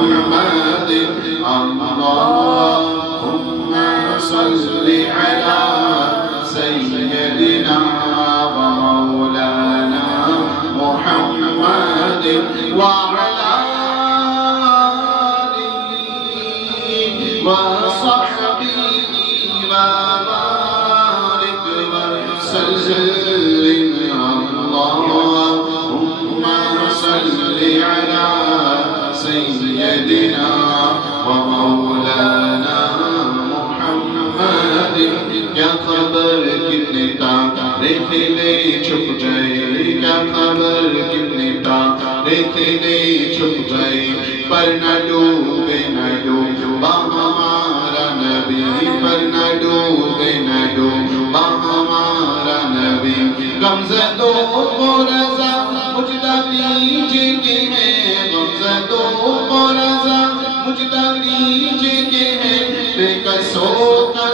محمد اللهم صل على سيدنا ومولانا محمد وعلى آله وصحبه وبارك وسلم اللهم صل على سيدنا ومولانا محمد क्या खबर कितने तारे खिले छुप गए क्या खबर कितने तारे छुप गए पर न डूबे हमारा नबी पर न डूबे हमारा नबी गमज़दों को रज़ा मुझदा दीजिए है गमज़दों को रज़ा मुझदा दीजिए है बेकसों का